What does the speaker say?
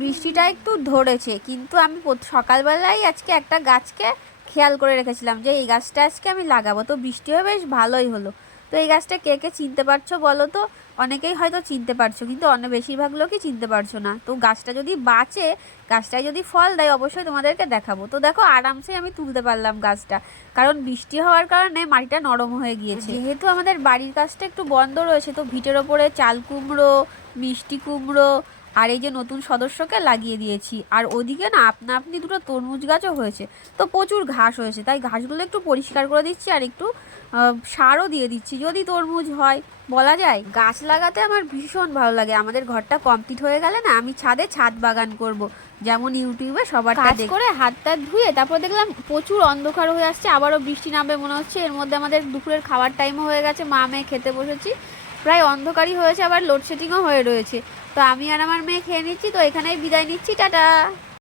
বৃষ্টিটা একটু ধরেছে, কিন্তু আমি সকালবেলায় আজকে একটা গাছকে খেয়াল করে রেখেছিলাম যে এই গাছটা আজকে আমি লাগাবো, তো বৃষ্টি হয়ে বেশ ভালোই হলো। তো এই গাছটা কে কে চিনতে পারছো বলো তো? অনেকেই হয়তো চিনতে পারছো, কিন্তু অনেক বেশিরভাগ লোকই চিনতে পারছো না। তো গাছটা যদি বাঁচে, গাছটায় যদি ফল দেয়, অবশ্যই তোমাদেরকে দেখাবো। তো দেখো আরামসে আমি তুলতে পারলাম গাছটা, কারণ বৃষ্টি হওয়ার কারণে মাটিটা নরম হয়ে গিয়েছে। যেহেতু আমাদের বাড়ির কাজটা একটু বন্ধ রয়েছে, তো ভিটের ওপরে চাল কুমড়ো, মিষ্টি কুমড়ো আর এই যে নতুন সদস্যকে লাগিয়ে দিয়েছি। আর ওদিকে না আপনা আপনি দুটো তরমুজ গাছও হয়েছে। তো প্রচুর ঘাস হয়েছে, তাই ঘাসগুলো একটু পরিষ্কার করে দিচ্ছি আর একটু সারও দিয়ে দিচ্ছি, যদি তরমুজ হয়। বলা যায় গাছ লাগাতে আমার ভীষণ ভালো লাগে। আমাদের ঘরটা কমপ্লিট হয়ে গেলে না আমি ছাদে ছাদ বাগান করব, যেমন ইউটিউবে সবার কাজ করে হাত টাত ধুয়ে তারপর দেখলাম প্রচুর অন্ধকার হয়ে আসছে, আবারও বৃষ্টি নামবে মনে হচ্ছে। এর মধ্যে আমাদের দুপুরের খাওয়ার টাইমও হয়ে গেছে, মা মেয়ে খেতে বসেছি, প্রায় অন্ধকারই হয়েছে, আবার লোডশেডিংও হয়ে রয়েছে। তো আমি আর আমার মেয়ে খেয়ে নিচ্ছি। তো এখানেই বিদায় নিচ্ছি, টাটা।